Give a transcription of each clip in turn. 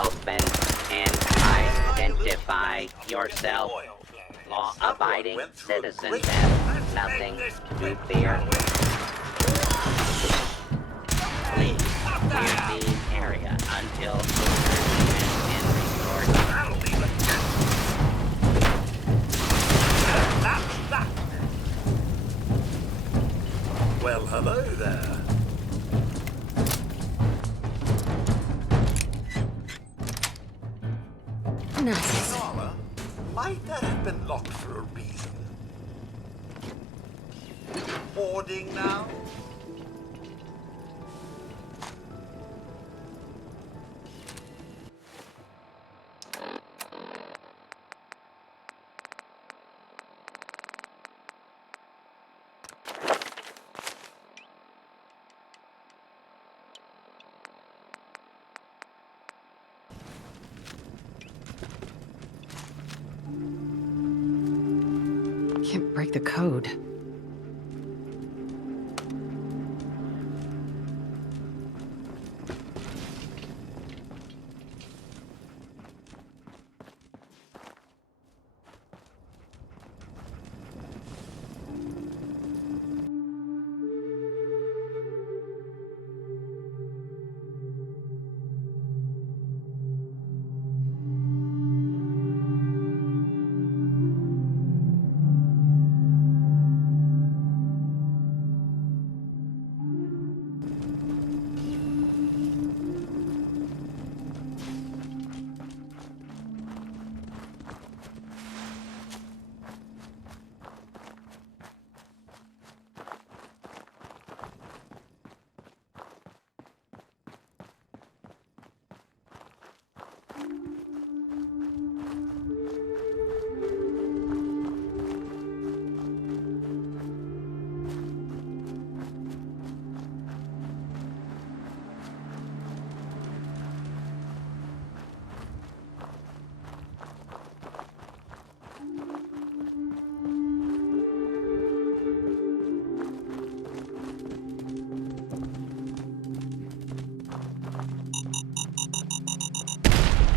open and identify yourself. Law-abiding citizens have nothing to fear. Please clear the area until order has been restored. That'll leave it. That. Well, hello there. Nice. Nora, might that have been locked for a reason? Hoarding now? Can't break the code.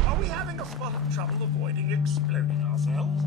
Are we having a spot of trouble avoiding exploding ourselves?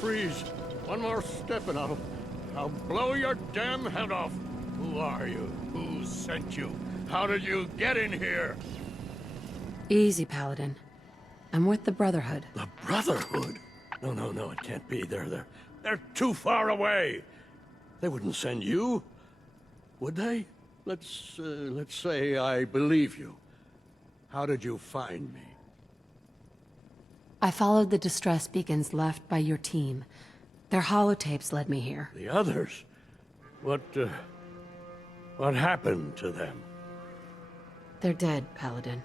Freeze. One more step and I'll blow your damn head off. Who are you? Who sent you? How did you get in here? Easy, Paladin. I'm with the Brotherhood. The Brotherhood? No, it can't be. They're too far away. They wouldn't send you, would they? let's say I believe you. How did you find me? I followed the distress beacons left by your team. Their holotapes led me here. The others? What happened to them? They're dead, Paladin.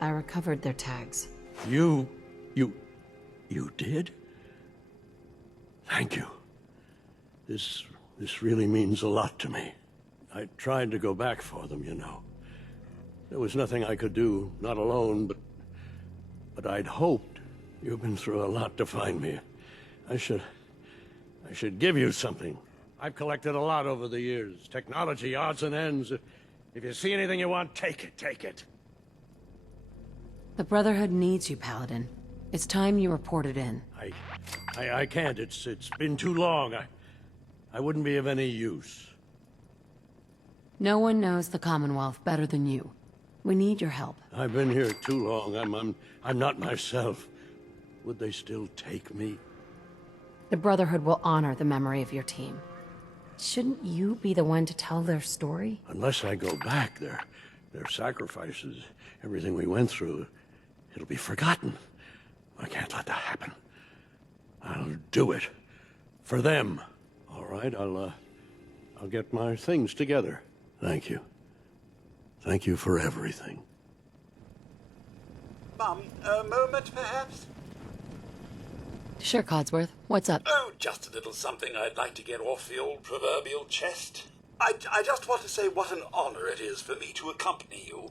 I recovered their tags. You did? Thank you. This really means a lot to me. I tried to go back for them, you know. There was nothing I could do, not alone, but I'd hoped. You've been through a lot to find me. I should give you something. I've collected a lot over the years. Technology, odds and ends. If you see anything you want, take it. The Brotherhood needs you, Paladin. It's time you reported in. I can't. It's been too long. I wouldn't be of any use. No one knows the Commonwealth better than you. We need your help. I've been here too long. I'm not myself. Would they still take me? The Brotherhood will honor the memory of your team. Shouldn't you be the one to tell their story? Unless I go back, their sacrifices, everything we went through, it'll be forgotten. I can't let that happen. I'll do it. For them. All right, I'll get my things together. Thank you. Thank you for everything. Mum, a moment perhaps? Sure, Codsworth. What's up? Oh, just a little something I'd like to get off the old proverbial chest. I just want to say what an honor it is for me to accompany you.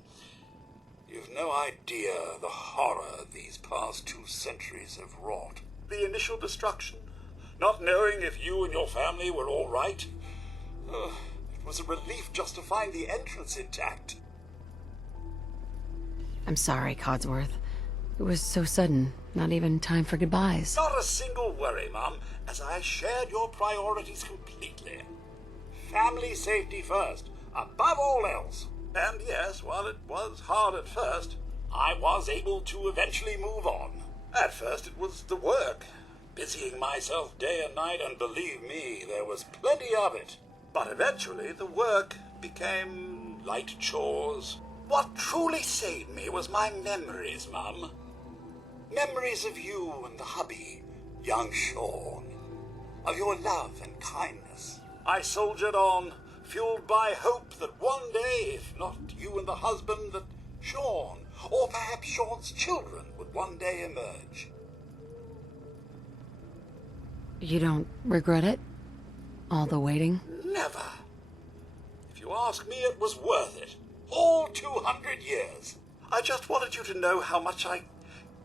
You've no idea the horror these past 2 centuries have wrought. The initial destruction. Not knowing if you and your family were all right. It was a relief just to find the entrance intact. I'm sorry, Codsworth. It was so sudden. Not even time for goodbyes. Not a single worry, Mum, as I shared your priorities completely. Family safety first, above all else. And yes, while it was hard at first, I was able to eventually move on. at first it was the work. Busying myself day and night, and believe me, there was plenty of it. But eventually the work became... Light chores. What truly saved me was my Memories, Mum. Memories of you and the hubby, young Sean. Of your love and kindness. I soldiered on, fueled by hope that one day, if not You and the husband, that Sean, or perhaps Sean's children, would one day emerge. You don't regret it? All the waiting? never. If you ask me, it was worth it. All 200 years. I just wanted you to know how much I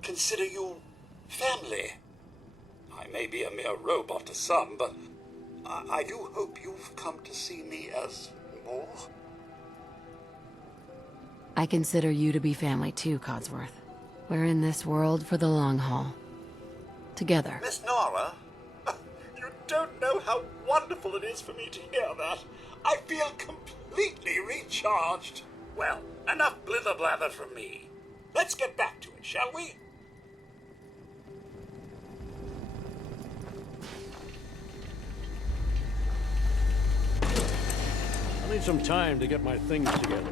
Consider you family. I may be a mere robot to some, but I do hope you've come to see me as more. I consider you to be family too, Codsworth. We're in this world for the long haul. Together. Miss Nora, You don't know how wonderful it is for me to hear that. I feel completely recharged. well, enough blither-blather from me. Let's get back to it, shall we? I need some time to get my things together.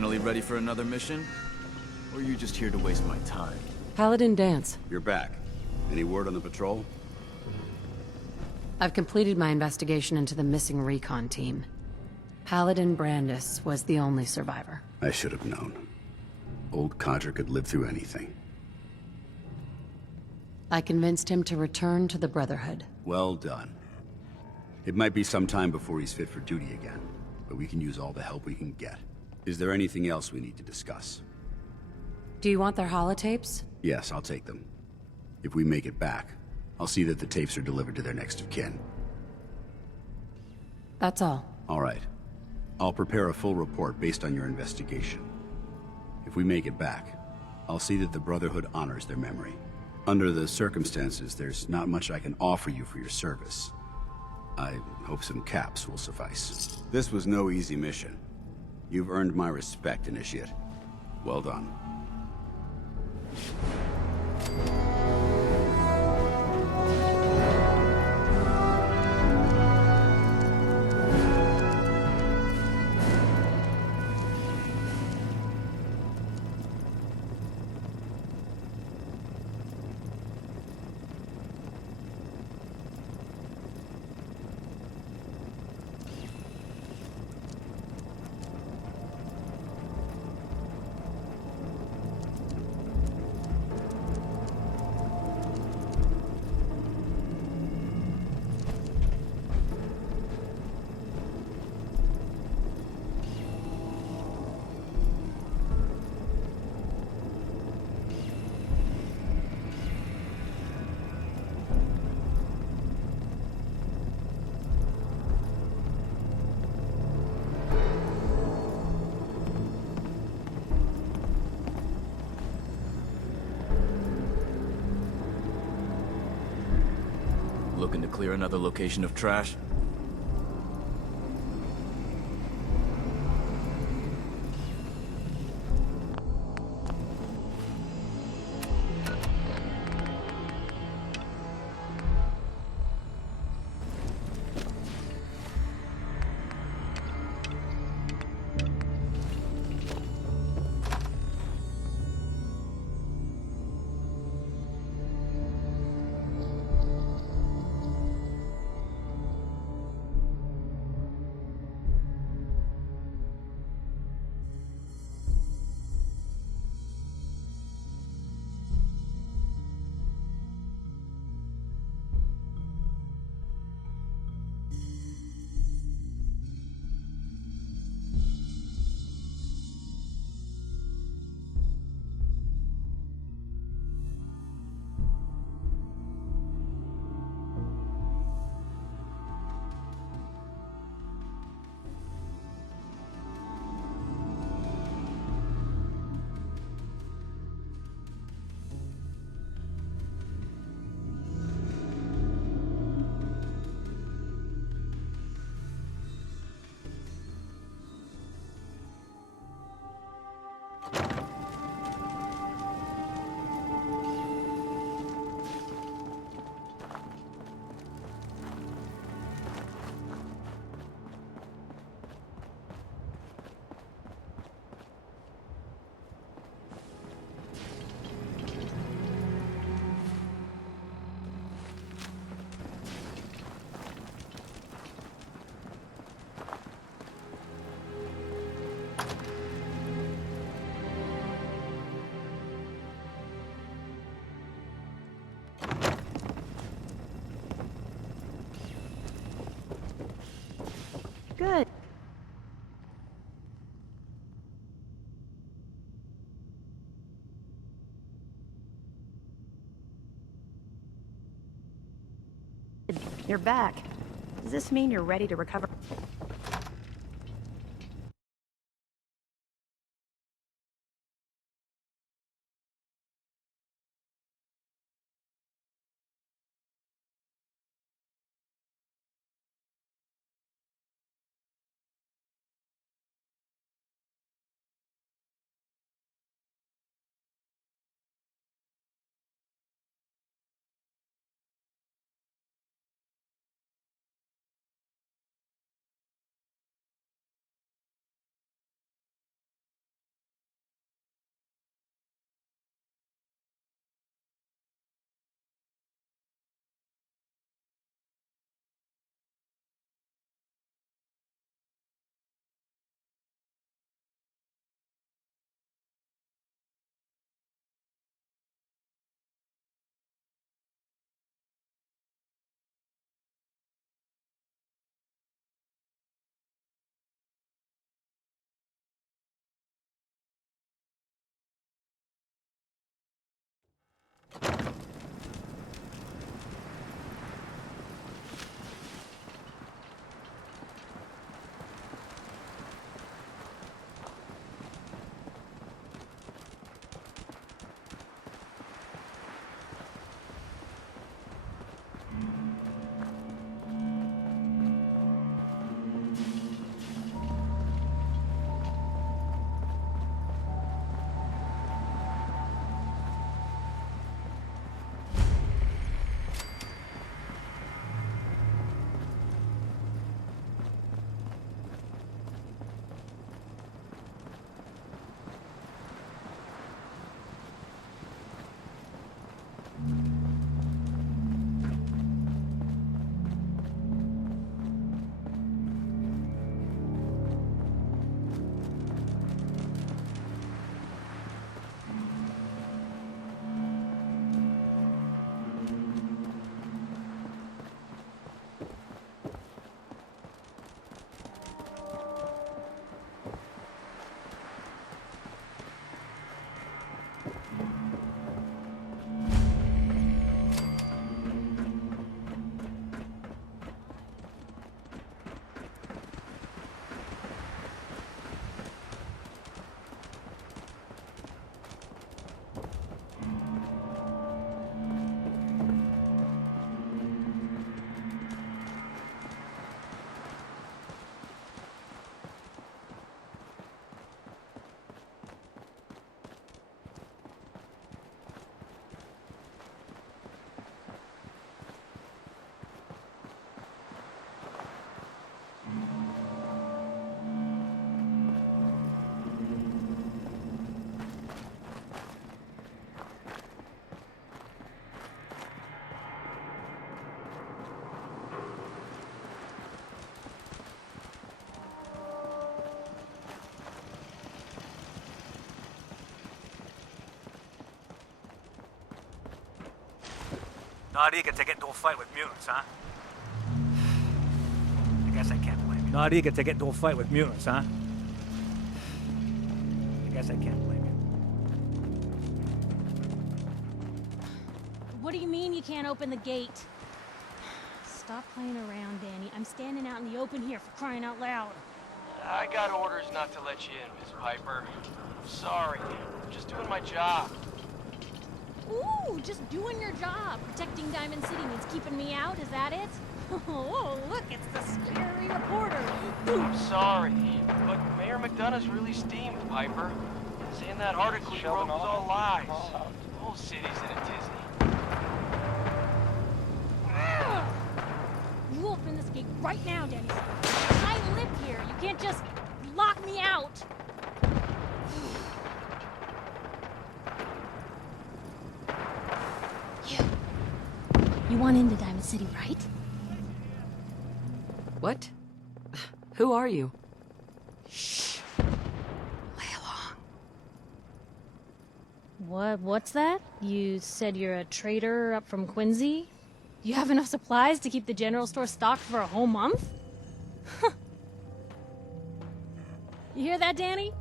Finally ready for another mission? Or are you just here to waste my time? Paladin Dance. You're back. Any word on the patrol? I've completed my investigation into the missing recon team. Paladin Brandis was the only survivor. I should have known. Old Codger could live through anything. I convinced him to return to the Brotherhood. Well done. It might be some time before he's fit for duty again, but we can use all the help we can get. Is there anything else we need to discuss? Do you want their holotapes? Yes, I'll take them. If we make it back, I'll see that the tapes are delivered to their next of kin. That's all. All right. I'll prepare a full report based on your investigation. If we make it back, I'll see that the Brotherhood honors their memory. Under the circumstances, there's not much I can offer you for your service. I hope some caps will suffice. This was no easy mission. You've earned my respect, Initiate. Well done. Looking to clear another location of trash? Good. You're back. Does this mean you're ready to recover? Not eager to get into a fight with mutants, huh? I guess I can't blame you. Not eager to get into a fight with mutants, huh? I guess I can't blame you. What do you mean you can't open the gate? Stop playing around, Danny. I'm standing out in the open here for crying out loud. I got orders not to let you in, Miss Piper. I'm sorry. I'm just doing my job. Ooh, just doing your job. Protecting Diamond City means keeping me out, is that it? Oh, look, it's the scary reporter. I'm sorry, but Mayor McDonough's really steamed, Piper. Saying that article you wrote was all lies. The whole city's in a tizzy. You open this gate right now, Danny. I live here. You can't just lock me out. You want into Diamond City, right? What? Who are you? Shh. Play along. What's that? You said you're a trader up from Quincy? You have enough supplies to keep the general store stocked for a whole month? You hear that, Danny?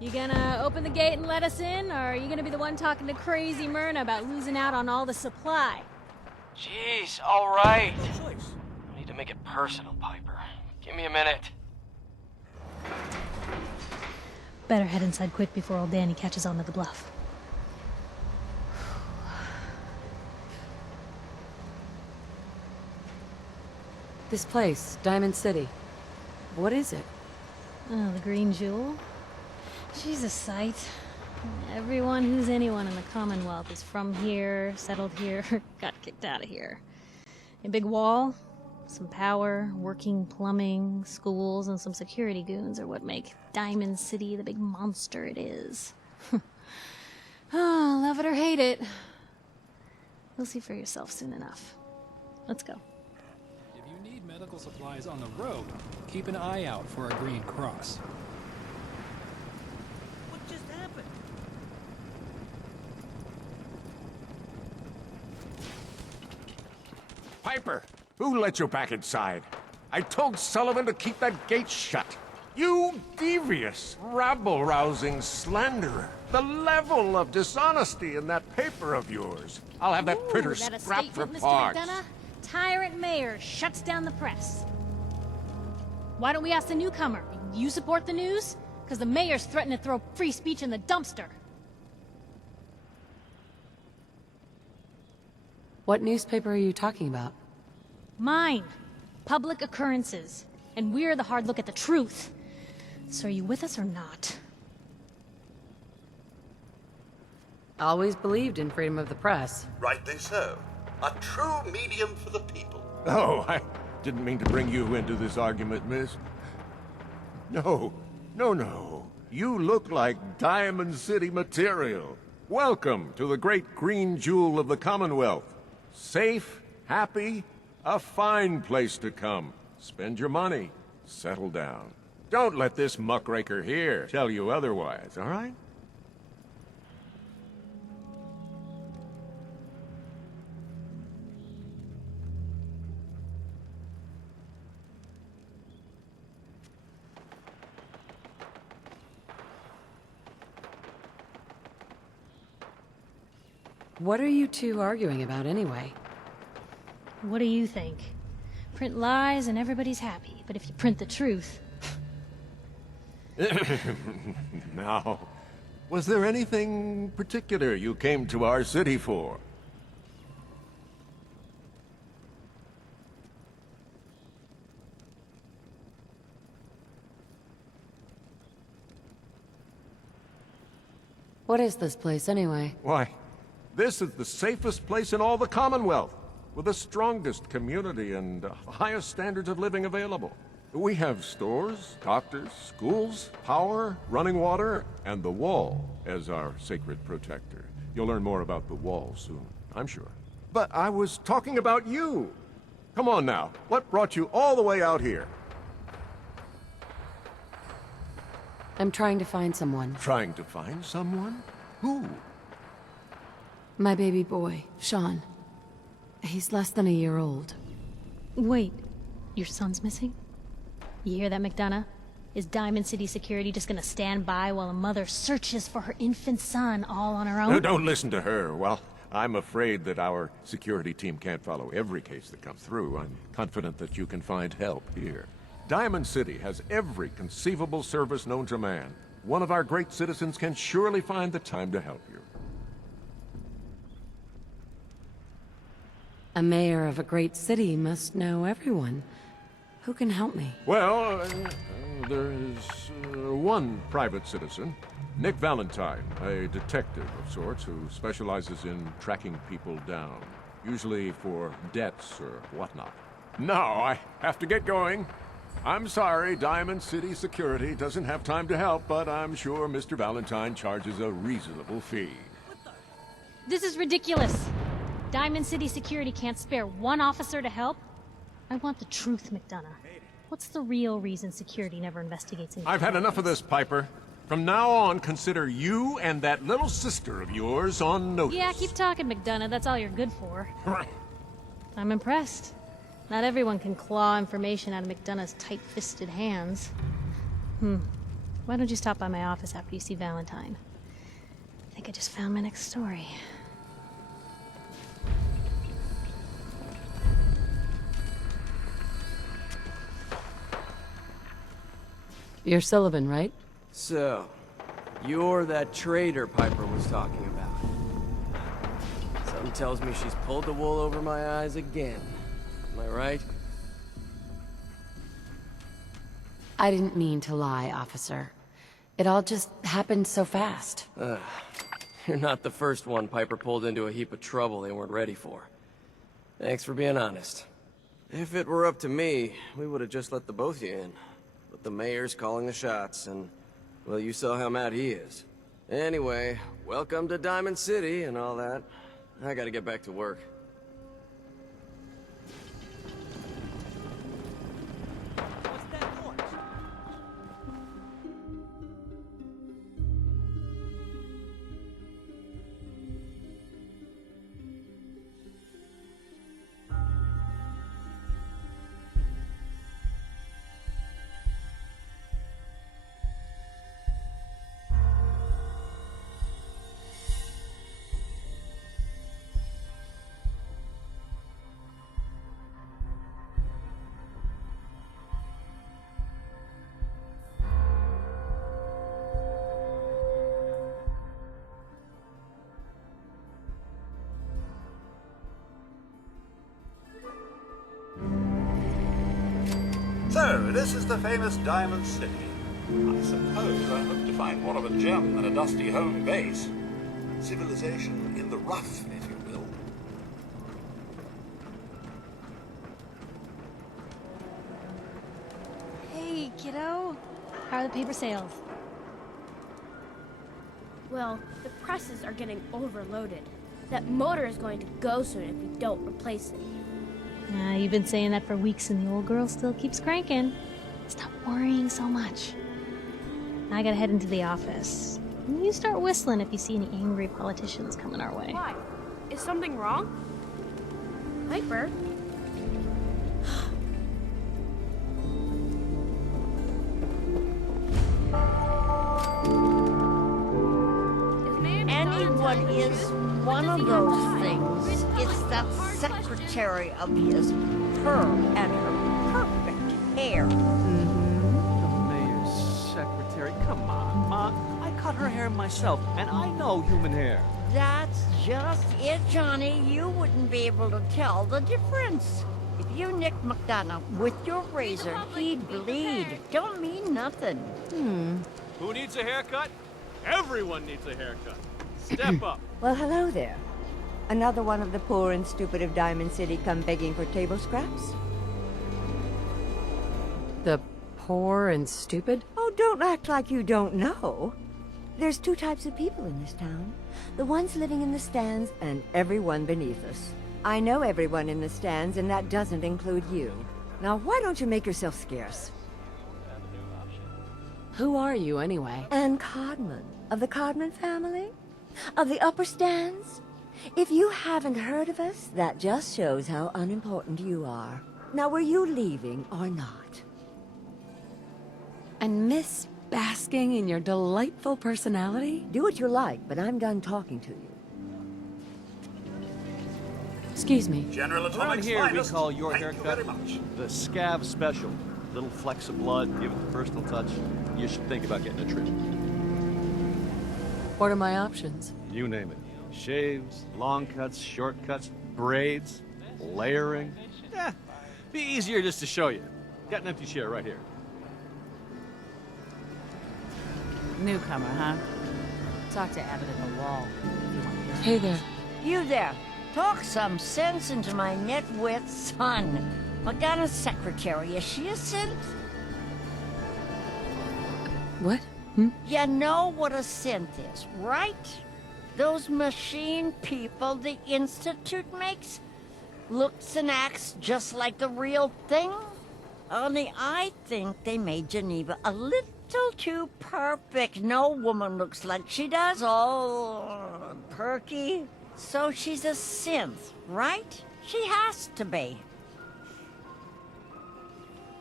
You gonna open the gate and let us in, or are you gonna be the one talking to crazy Myrna about losing out on all the supply? Jeez, all right. I need to make it personal, Piper. Give me a minute. Better head inside quick before old Danny catches on to the bluff. This place, Diamond City. What is it? Oh, the Green Jewel? She's a sight. Everyone who's anyone in the Commonwealth is from here, settled here, got kicked out of here. A big wall, some power, working plumbing, schools, and some security goons are what make Diamond City the big monster it is. Oh, love it or hate it. You'll see for yourself soon enough. Let's go. If you need medical supplies on the road, keep an eye out for a green cross. What just happened? Piper, who let you back inside? I told Sullivan to keep that gate shut. You devious, rabble-rousing slanderer. The level of dishonesty in that paper of yours. I'll have that printer Is that a scrapped for statement, Mr. parts. McDonough? Tyrant mayor shuts down the press. Why don't we ask the newcomer? You support the news? Because the mayor's threatened to throw free speech in the dumpster. What newspaper are you talking about? Mine. Public Occurrences. And we're the hard look at the truth. So are you with us or not? Always believed in freedom of the press. Rightly so. A true medium for the people. Oh, I didn't mean to bring you into this argument, miss. No. You look like Diamond City material. Welcome to the great green jewel of the Commonwealth. Safe, happy, a fine place to come. Spend your money, settle down. Don't let this muckraker here tell you otherwise, all right? What are you two arguing about anyway? What do you think? Print lies and everybody's happy, but if you print the truth... Now, was there anything particular you came to our city for? What is this place anyway? Why, this is the safest place in all the Commonwealth, with the strongest community and highest standards of living available. We have stores, doctors, schools, power, running water, and the Wall as our sacred protector. You'll learn more about the Wall soon, I'm sure. But I was talking about you. Come on now, what brought you all the way out here? I'm trying to find someone. Trying to find someone? Who? My baby boy, Sean. He's less than a year old. Wait, your son's missing? You hear that, McDonough? Is Diamond City Security just gonna stand by while a mother searches for her infant son all on her own? No, don't listen to her. Well, I'm afraid that our security team can't follow every case that comes through. I'm confident that you can find help here. Diamond City has every conceivable service known to man. One of our great citizens can surely find the time to help you. A mayor of a great city must know everyone. Who can help me? Well, there is one private citizen, Nick Valentine, a detective of sorts who specializes in tracking people down, usually for debts or whatnot. Now, I have to get going. I'm sorry, Diamond City Security doesn't have time to help, but I'm sure Mr. Valentine charges a reasonable fee. This is ridiculous. Diamond City Security can't spare one officer to help? I want the truth, McDonough. What's the real reason security never investigates anything? I've had enough of this, Piper. From now on, consider you and that little sister of yours on notice. Yeah, keep talking, McDonough. That's all you're good for. I'm impressed. Not everyone can claw information out of McDonough's tight-fisted hands. Why don't you stop by my office after you see Valentine? I think I just found my next story. You're Sullivan, right? So, you're that traitor Piper was talking about. Something tells me she's pulled the wool over my eyes again. Am I right? I didn't mean to lie, officer. It all just happened so fast. You're not the first one Piper pulled into a heap of trouble they weren't ready for. Thanks for being honest. If it were up to me, we would have just let the both of you in. But the mayor's calling the shots, and, well, you saw how mad he is. Anyway, welcome to Diamond City and all that. I gotta get back to work. So, this is the famous Diamond City. I suppose I hope to find more of a gem than a dusty home base. Civilization in the rough, if you will. Hey, kiddo. How are the paper sales? Well, the presses are getting overloaded. That motor is going to go soon if we don't replace it. You've been saying that for weeks and the old girl still keeps cranking. Stop worrying so much. I gotta head into the office. You start whistling if you see any angry politicians coming our way. Why? Is something wrong? Piper? Anyone is one of those things. It's that secretary of his, her and her perfect hair. The mayor's secretary. Come on, Ma. I cut her hair myself, and I know human hair. That's just it, Johnny. You wouldn't be able to tell the difference. If you nicked McDonough with your razor, he'd bleed. Don't mean nothing. Who needs a haircut? Everyone needs a haircut. Step up. Well, hello there. Another one of the poor and stupid of Diamond City come begging for table scraps? The poor and stupid? Oh, don't act like you don't know. There's two types of people in this town. The ones living in the stands and everyone beneath us. I know everyone in the stands, and that doesn't include you. Now, why don't you make yourself scarce? Who are you, anyway? Anne Codman, of the Codman family? Of the upper stands? If you haven't heard of us, that just shows how unimportant you are. Now, were you leaving or not? And miss basking in your delightful personality? Do what you like, but I'm done talking to you. Excuse me. General Around Atomic's here, we finest. call your Thank you haircut very much. the scav special. Little flecks of blood, give it the personal touch. You should think about getting a trim. What are my options? You name it. Shaves, long cuts, short cuts, braids, layering. Eh, be easier just to show you. Got an empty chair right here. Newcomer, huh? Talk to Abbott at the wall. Hey there. You there. Talk some sense into my nitwit son. Madonna's secretary, is she a synth? What? You know what a synth is, right? Those machine people the Institute makes? Looks and acts just like the real thing? Only I think they made Geneva a little too perfect. No woman looks like she does, all perky. So she's a synth, right? She has to be.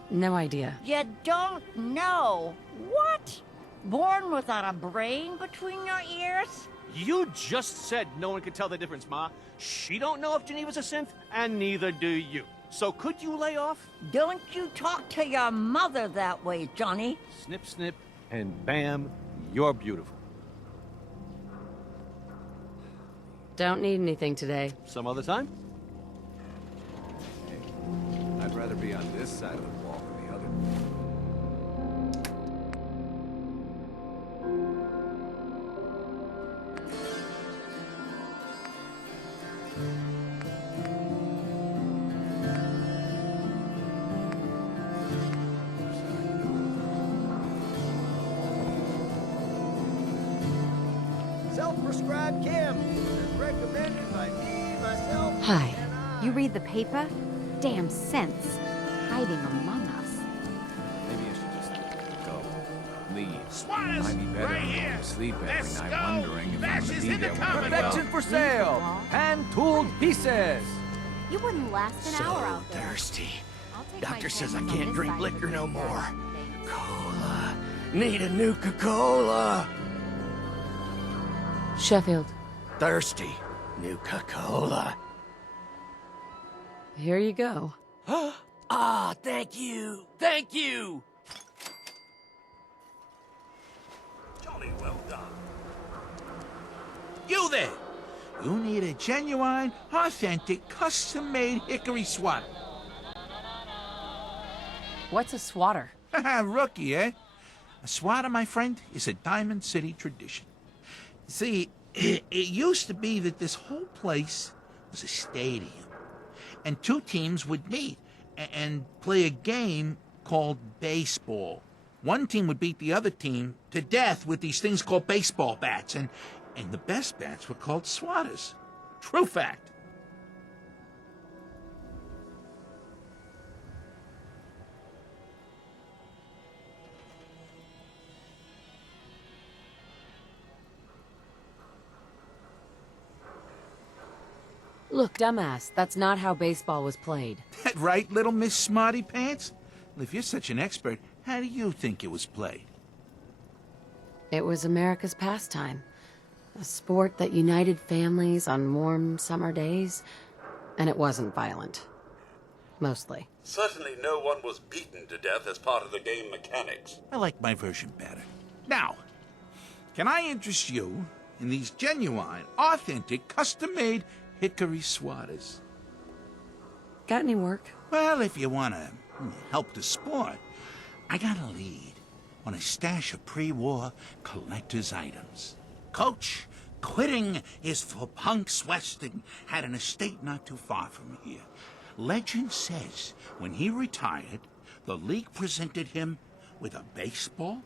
No idea. You don't know? What? Born without a brain between your ears? You just said no one could tell the difference, Ma. She don't know if Geneva's a synth, and neither do you. So could you lay off? Don't you talk to your mother that way, Johnny. Snip, snip, and bam, you're beautiful. Don't need anything today. Some other time? I'd rather be on this side of the wall than the other. Self-prescribed Kim. Recommended by me, myself. Hi. You read the paper? Damn sense. Hiding among us. Maybe I should just go. Leave. Swatters, I'd be better right than here. going to sleep every Let's night go. wondering if I'm Bash going to is be in the there when I common wake Perfection up. for sale. Hand-tooled pieces. You wouldn't last an hour out there. Thirsty. I'll take Doctor my says I chances on can't this drink side of liquor the no big more. thing. Cola. Need a Nuka-Cola. Sheffield. Thirsty. Nuka-Cola. Here you go. Ah, thank you. Thank you. Jolly well done. You there. You need a genuine, authentic, custom-made hickory swatter. What's a swatter? Rookie, eh? A swatter, my friend, is a Diamond City tradition. See, it used to be that this whole place was a stadium, and two teams would meet and play a game called baseball. One team would beat the other team to death with these things called baseball bats, and the best bats were called swatters. True fact. Look, dumbass, that's not how baseball was played. That right, little Miss Smarty Pants? Well, if you're such an expert, how do you think it was played? It was America's pastime. A sport that united families on warm summer days. And it wasn't violent. Mostly. Certainly no one was beaten to death as part of the game mechanics. I like my version better. Now, can I interest you in these genuine, authentic, custom-made hickory swatters? Got any work? Well, if you want to help the sport, I got a lead on a stash of pre-war collector's items. Coach, quitting is for punks west and had an estate not too far from here. Legend says when he retired, the league presented him with a baseball,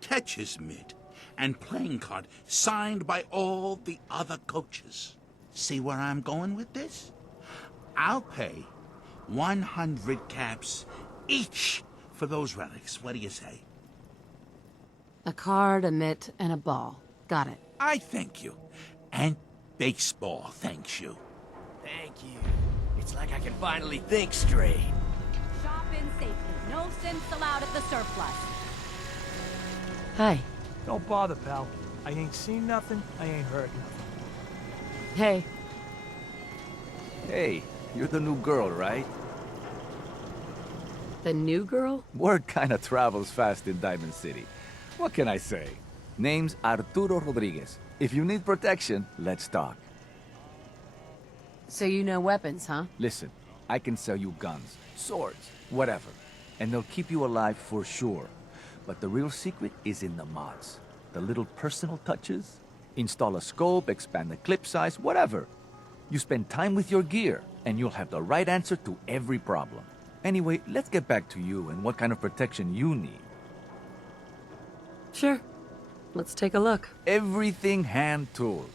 catcher's mitt, and playing card signed by all the other coaches. See where I'm going with this? I'll pay 100 caps each for those relics. What do you say? A card, a mitt, and a ball. Got it. I thank you. And Baseball thanks you. Thank you. It's like I can finally think straight. Shop in safety. No synths allowed at the surplus. Hi. Don't bother, pal. I ain't seen nothing, I ain't heard nothing. Hey. Hey, you're the new girl, right? The new girl? Word kinda travels fast in Diamond City. What can I say? Name's Arturo Rodriguez. If you need protection, let's talk. So you know weapons, huh? Listen, I can sell you guns, swords, whatever. And they'll keep you alive for sure. But the real secret is in the mods. The little personal touches. Install a scope, expand the clip size, whatever. You spend time with your gear, and you'll have the right answer to every problem. Anyway, let's get back to you and what kind of protection you need. Sure. Let's take a look. Everything hand-tooled.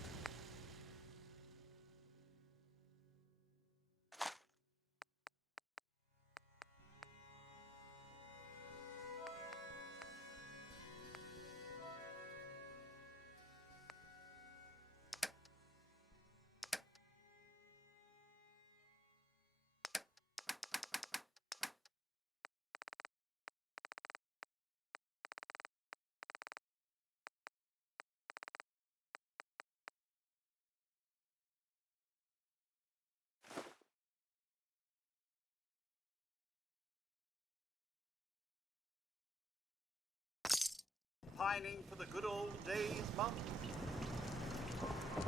Pining for the good old days, Mum?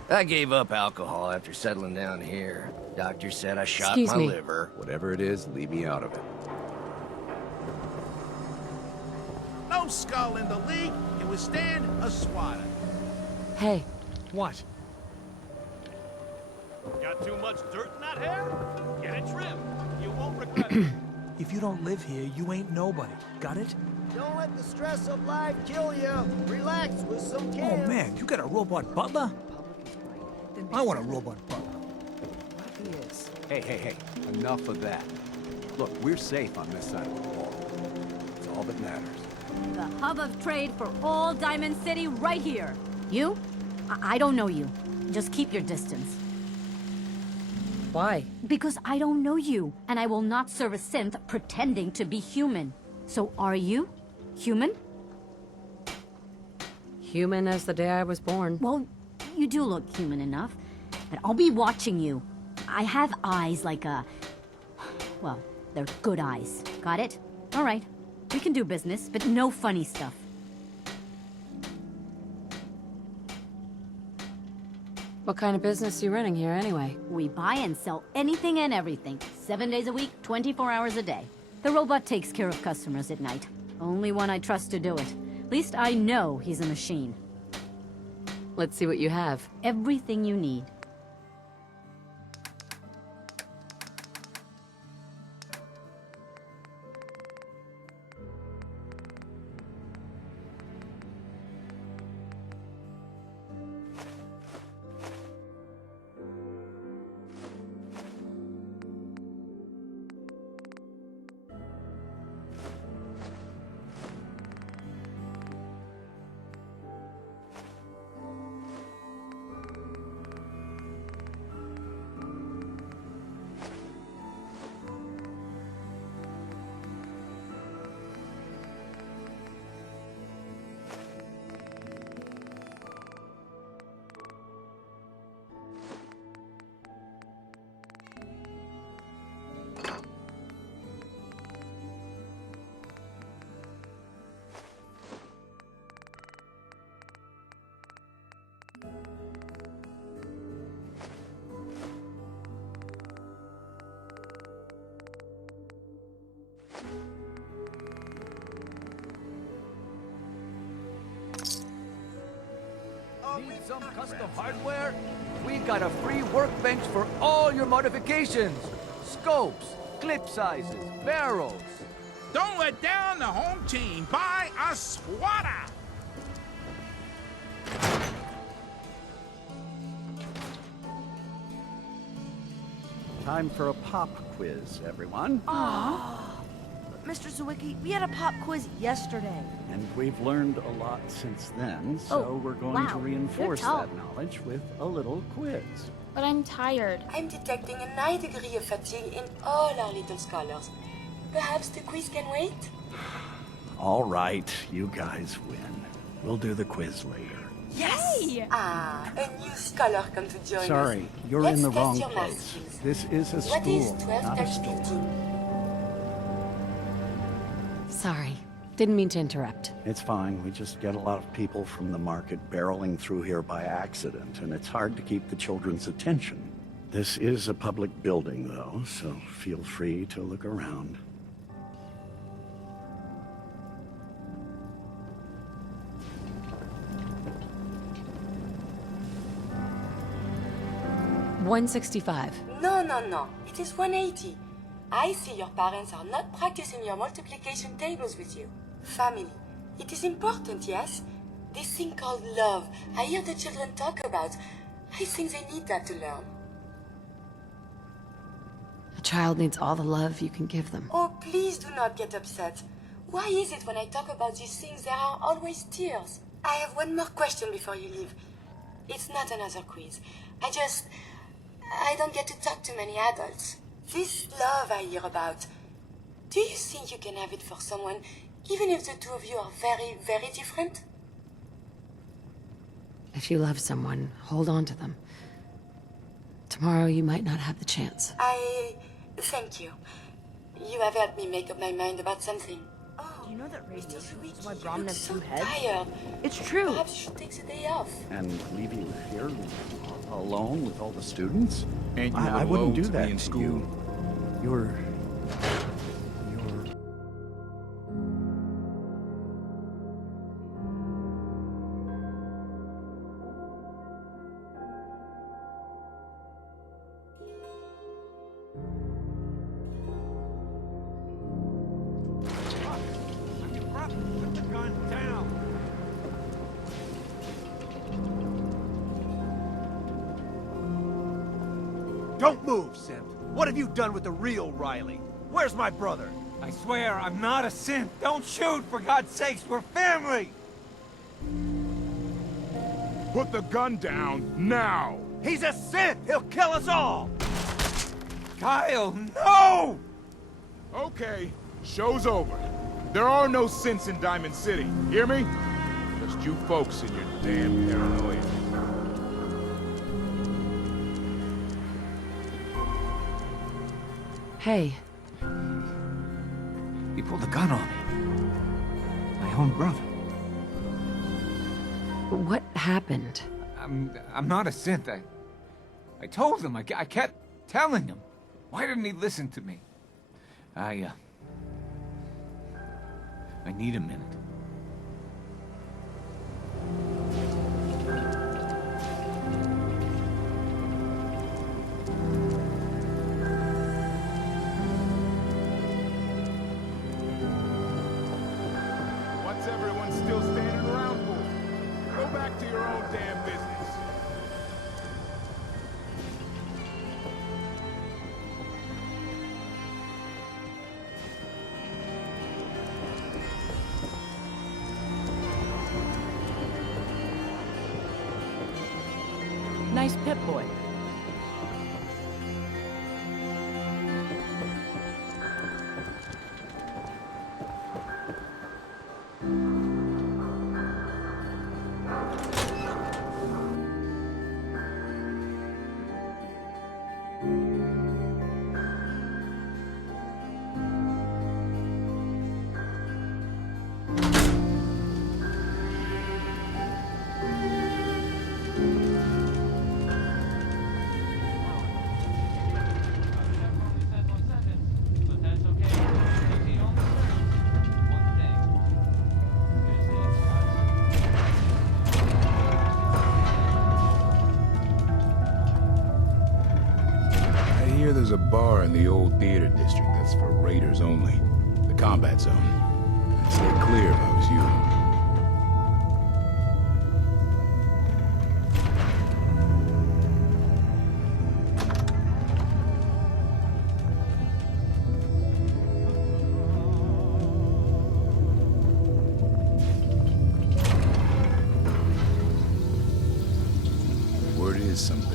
I gave up alcohol after settling down here. Doctor said I shot Excuse my me. liver. Whatever it is, leave me out of it. No skull in the league can withstand a swatter. Hey. What? Got too much dirt in that hair? Get it trimmed. You won't regret it. If you don't live here, you ain't nobody. Got it? Don't let the stress of life kill you. Relax with some cans. Oh man, you got a robot butler? I want a robot butler. Hey, enough of that. Look, we're safe on this side of the wall. It's all that matters. The hub of trade for all Diamond City right here. You? I don't know you. Just keep your distance. Why? Because I don't know you, and I will not serve a synth pretending to be human. So are you human? Human as the day I was born. Well, you do look human enough, but I'll be watching you. I have eyes like a... Well, they're good eyes. Got it? All right. We can do business, but no funny stuff. What kind of business you running here anyway? We buy and sell anything and everything. 7 days a week, 24 hours a day. The robot takes care of customers at night. Only one I trust to do it. At least I know he's a machine. Let's see what you have. Everything you need. Need some custom hardware? We got a free workbench for all your modifications. Scopes, clip sizes, barrels. Don't let down the home team. Buy a swatter. Time for a pop quiz, everyone. Mr. Zwicky, we had a pop quiz yesterday. And we've learned a lot since then, so we're going to reinforce that knowledge with a little quiz. But I'm tired. I'm detecting a high degree of fatigue in all our little scholars. Perhaps the quiz can wait? All right, you guys win. We'll do the quiz later. Yes! Yay! Ah, a new scholar come to join us. Sorry, you're Let's in the test wrong your math place. skills. This is a What is school, 12 not a times store. 15? Sorry. Didn't mean to interrupt. It's fine. We just get a lot of people from the market barreling through here by accident, and it's hard to keep the children's attention. This is a public building, though, so feel free to look around. $165. No. It is 180. I see your parents are not practicing your multiplication tables with you. Family. It is important, yes? This thing called love. I hear the children talk about. I think they need that to learn. A child needs all the love you can give them. Oh, please do not get upset. Why is it when I talk about these things there are always tears? I have one more question before you leave. It's not another quiz. I don't get to talk to many adults. This love I hear about, do you think you can have it for someone, even if the two of you are very, very different? If you love someone, hold on to them. Tomorrow you might not have the chance. Thank you. You have helped me make up my mind about something. Do you know that radiation is why You Brahmin look has so two heads? tired. It's true. Perhaps you should take the day off. And leave you here alone with all the students? Ain't you I wouldn't do that in to school? you. You're... Put the gun down! Don't move, Simp. What have you done with the real Riley? Where's my brother? I swear, I'm not a synth. Don't shoot, for God's sakes, we're family! Put the gun down, now! He's a synth! He'll kill us all! Kyle, no! Okay, show's over. There are no synths in Diamond City, hear me? Just you folks and your damn paranoia. Hey. He pulled a gun on me. My own brother. What happened? I'm not a synth. I told him. I kept telling him. Why didn't he listen to me? I need a minute. What's everyone still standing around for? Go back to your own damn business. Nice Pip-Boy. I hear there's a bar in the old theater district that's for raiders only. The combat zone. I'd stay clear if I was you.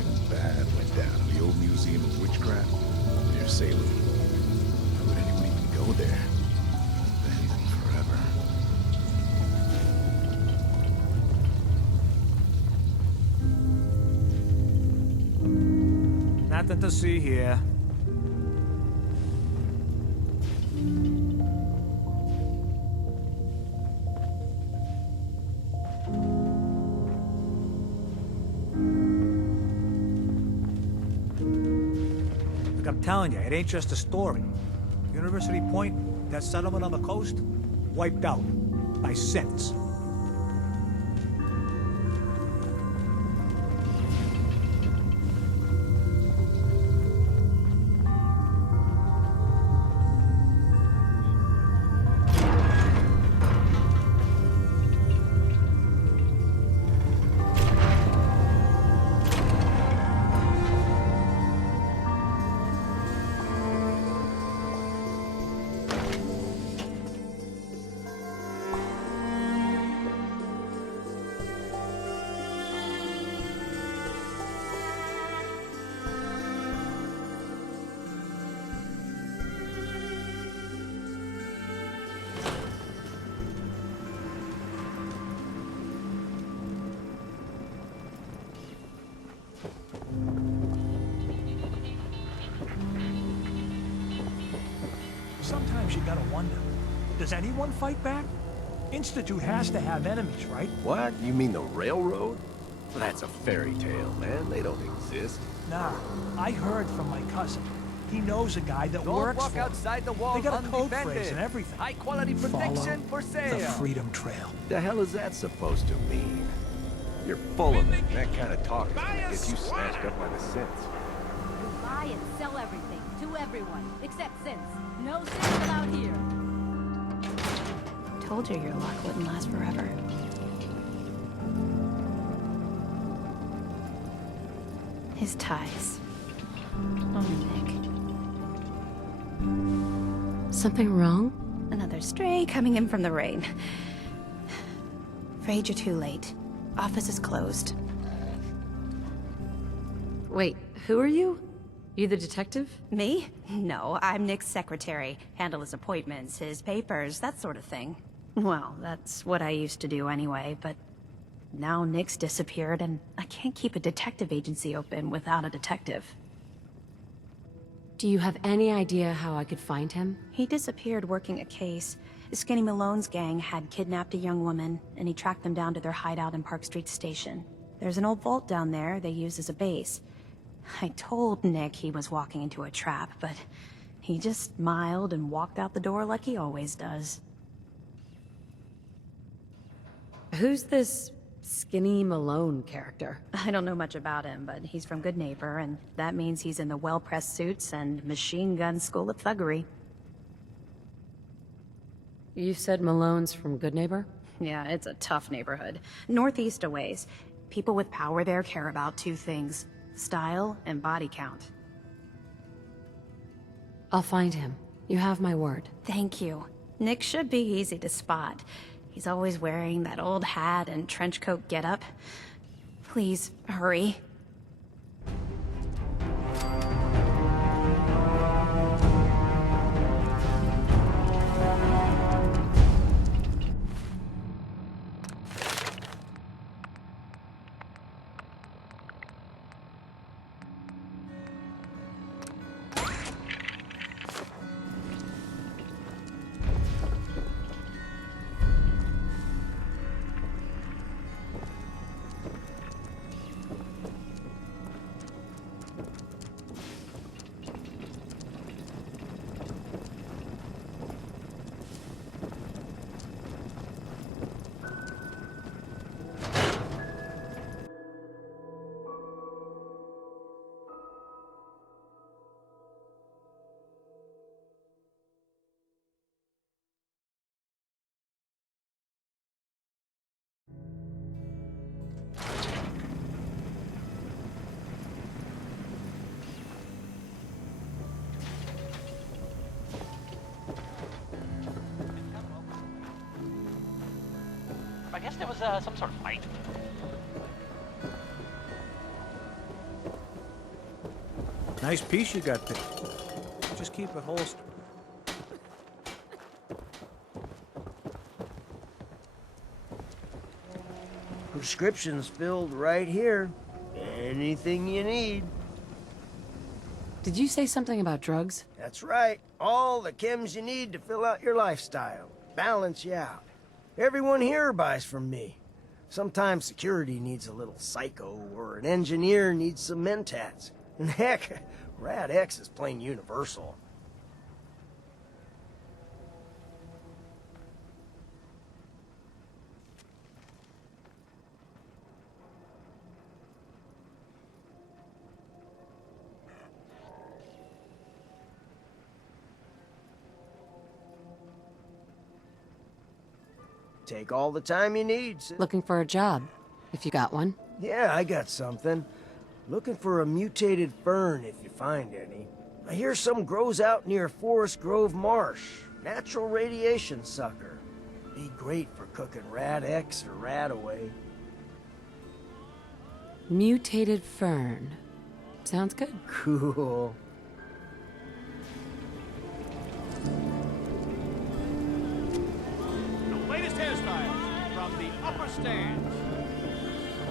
Something bad went down in the old Museum of Witchcraft near Salem. How would anyone even go there? Abandoned forever. Nothing to see here. Look, I'm telling you, it ain't just a story. University Point, that settlement on the coast, wiped out by synths. Sometimes you gotta wonder, does anyone fight back? Institute has to have enemies, right? What? You mean the railroad? That's a fairy tale, man. They don't exist. Nah, I heard from my cousin. He knows a guy that Don't works walk for him. outside the wall They got a code undefended. phrase and everything. High quality protection for sale. The Freedom Trail. The hell is that supposed to mean? You're full of it. That kind of talk is gonna get you snatched up by the synths. You buy and sell everything to everyone, except synths. No synths allowed here. Told you your luck wouldn't last forever. His ties. Oh, Nick. Something wrong? Another stray coming in from the rain. Afraid you're too late. Office is closed. Wait, who are you? You the detective? Me? No, I'm Nick's secretary. Handle his appointments, his papers, that sort of thing. Well, that's what I used to do anyway, but now Nick's disappeared and I can't keep a detective agency open without a detective. Do you have any idea how I could find him? He disappeared working a case. Skinny Malone's gang had kidnapped a young woman, and he tracked them down to their hideout in Park Street Station. There's an old vault down there they use as a base. I told Nick he was walking into a trap, but he just smiled and walked out the door like he always does. Who's this Skinny Malone character? I don't know much about him, but he's from Good Neighbor, and that means he's in the well-pressed suits and machine gun school of thuggery. You said Malone's from Good Neighbor? Yeah, it's a tough neighborhood. Northeast a ways. People with power there care about two things: style and body count. I'll find him. You have my word. Thank you. Nick should be easy to spot. He's always wearing that old hat and trench coat getup. Please, hurry. I guess there was some sort of fight. Nice piece you got there. Just keep it holstered. Prescription's filled right here. Anything you need. Did you say something about drugs? That's right. All the chems you need to fill out your lifestyle. Balance you out. Everyone here buys from me. Sometimes security needs a little psycho, or an engineer needs some mentats. And heck, Rad X is plain universal. Take all the time you need. Looking for a job, if you got one. Yeah, I got something. Looking for a mutated fern, if you find any. I hear some grows out near Forest Grove Marsh. Natural radiation sucker. Be great for cooking Rad X or Rad Away. Mutated fern. Sounds good. Cool. The latest hairstyles from the upper stands.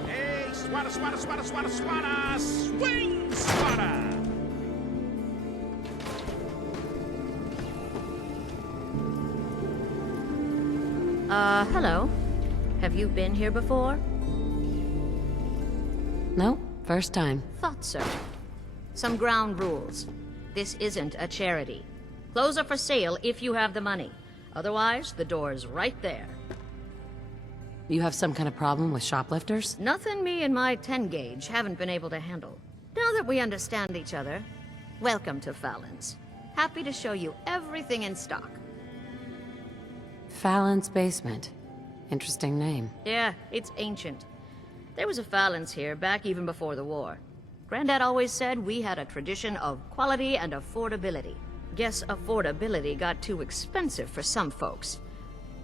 Hey, swata, swata, swata, swata, swata, swing swata! Hello. Have you been here before? No, first time. Thought so. Some ground rules. This isn't a charity. Clothes are for sale if you have the money. Otherwise, the door's right there. You have some kind of problem with shoplifters? Nothing me and my 10 gauge haven't been able to handle. Now that we understand each other, welcome to Fallon's. Happy to show you everything in stock. Fallon's Basement. Interesting name. Yeah, it's ancient. There was a Fallon's here back even before the war. Granddad always said we had a tradition of quality and affordability. Guess affordability got too expensive for some folks.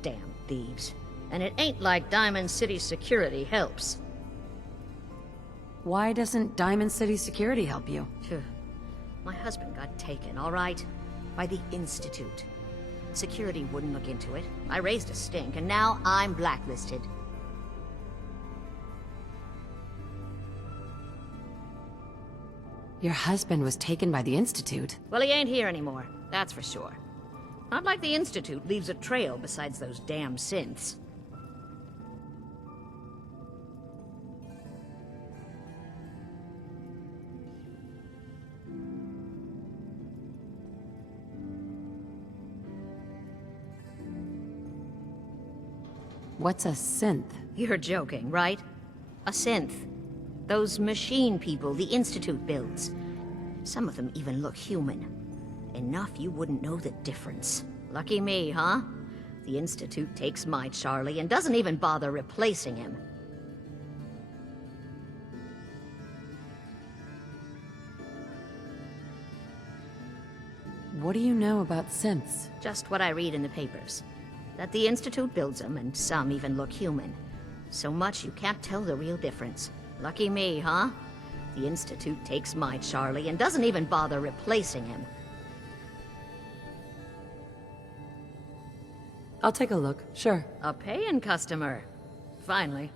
Damn thieves. And it ain't like Diamond City security helps. Why doesn't Diamond City security help you? My husband got taken, all right? By the Institute. Security wouldn't look into it. I raised a stink, and now I'm blacklisted. Your husband was taken by the Institute? Well, he ain't here anymore, that's for sure. Not like the Institute leaves a trail besides those damn synths. What's a synth? You're joking, right? A synth. Those machine people the Institute builds. Some of them even look human. Enough you wouldn't know the difference. Lucky me, huh? The Institute takes my Charlie and doesn't even bother replacing him. What do you know about synths? Just what I read in the papers. That the Institute builds them, and some even look human. So much you can't tell the real difference. Lucky me, huh? The Institute takes my Charlie and doesn't even bother replacing him. I'll take a look, sure. A paying customer. Finally.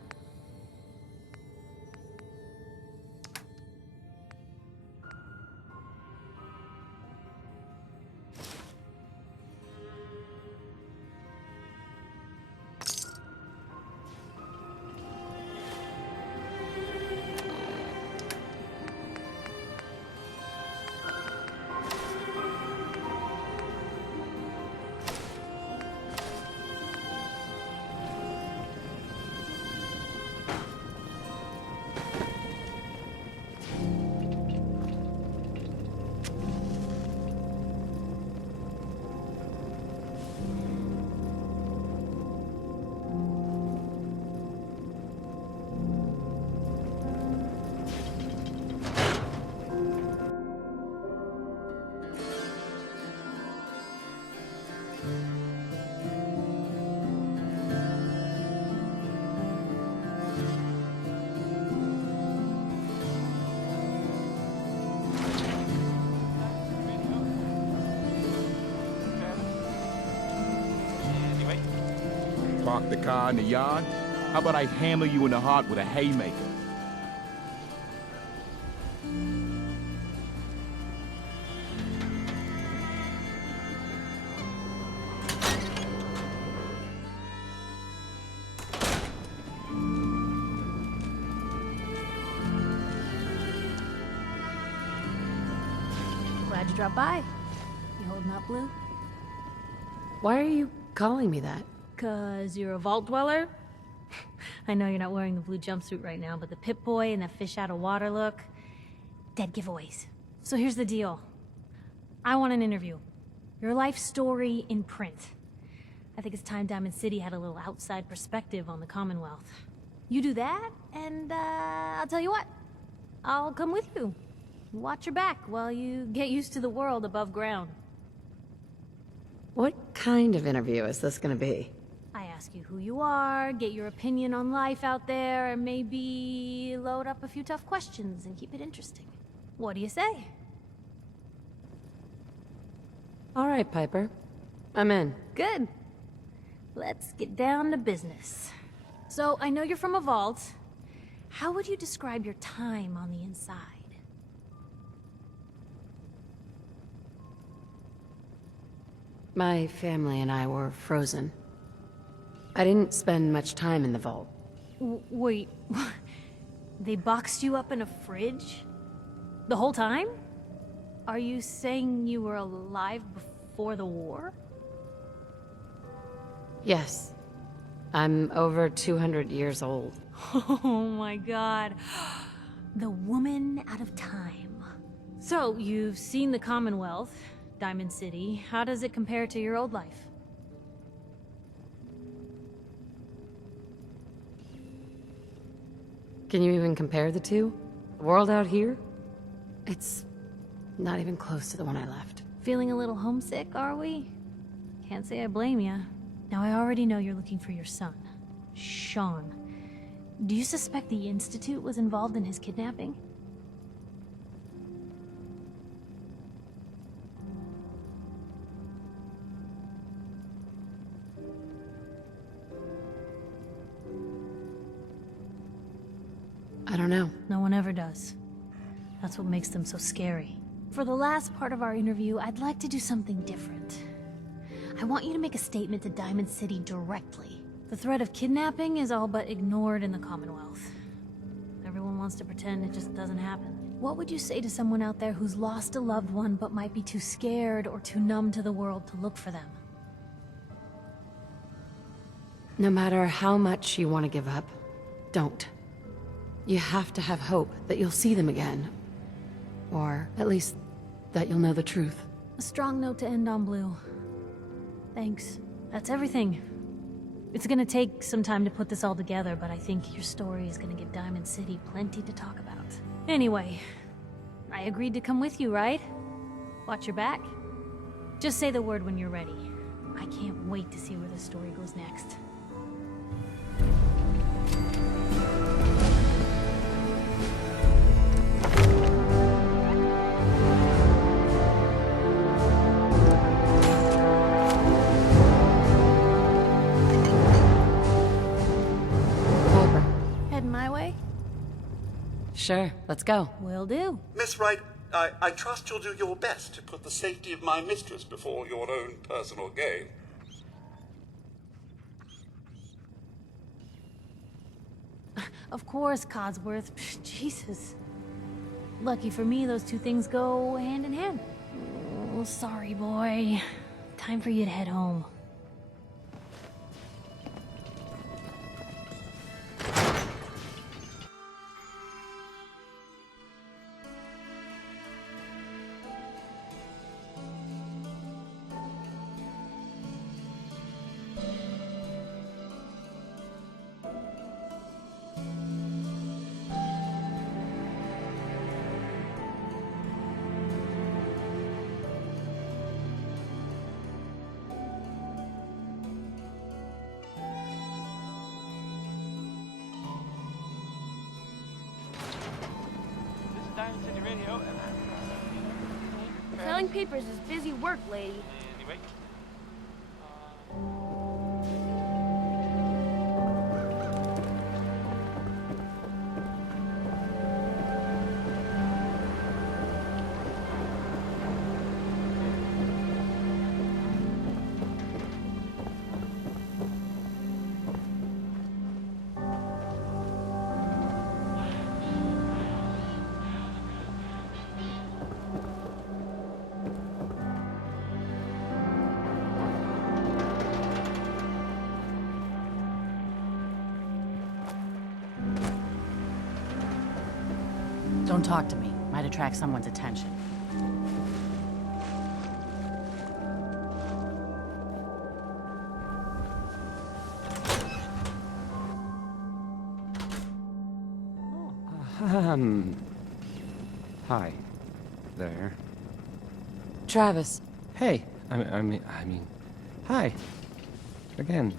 park the car in the yard? How about I hammer you in the heart with a haymaker? Glad you dropped by. You holding up, Blue? Why are you calling me that? 'Cause you're a vault dweller? I know you're not wearing the blue jumpsuit right now, but the Pip-Boy and the fish out of water look... dead giveaways. So here's the deal. I want an interview. Your life story in print. I think it's time Diamond City had a little outside perspective on the Commonwealth. You do that, and I'll tell you what. I'll come with you. Watch your back while you get used to the world above ground. What kind of interview is this gonna be? I ask you who you are, get your opinion on life out there, and maybe load up a few tough questions and keep it interesting. What do you say? All right, Piper. I'm in. Good. Let's get down to business. So, I know you're from a vault. How would you describe your time on the inside? My family and I were frozen. I didn't spend much time in the vault. Wait, they boxed you up in a fridge? The whole time? Are you saying you were alive before the war? Yes. I'm over 200 years old. Oh my god. The woman out of time. So, you've seen the Commonwealth, Diamond City. How does it compare to your old life? Can you even compare the two? The world out here? It's not even close to the one I left. Feeling a little homesick, are we? Can't say I blame ya. Now, I already know you're looking for your son, Sean. Do you suspect the Institute was involved in his kidnapping? I don't know. No one ever does. That's what makes them so scary. For the last part of our interview, I'd like to do something different. I want you to make a statement to Diamond City directly. The threat of kidnapping is all but ignored in the Commonwealth. Everyone wants to pretend it just doesn't happen. What would you say to someone out there who's lost a loved one but might be too scared or too numb to the world to look for them? No matter how much you want to give up, don't. You have to have hope that you'll see them again. Or at least that you'll know the truth. A strong note to end on, Blue. Thanks. That's everything. It's gonna take some time to put this all together, but I think your story is gonna give Diamond City plenty to talk about. Anyway, I agreed to come with you, right? Watch your back. Just say the word when you're ready. I can't wait to see where the story goes next. Sure, let's go. Will do. Miss Wright, I trust you'll do your best to put the safety of my mistress before your own personal gain. Of course, Codsworth. Jesus. Lucky for me, those two things go hand in hand. Oh, sorry, boy. Time for you to head home. Diamond City Radio, and Selling papers is busy work, lady. Anyway. Don't talk to me. Might attract someone's attention. Hi. There. Travis. Hey. I mean, hi. Again.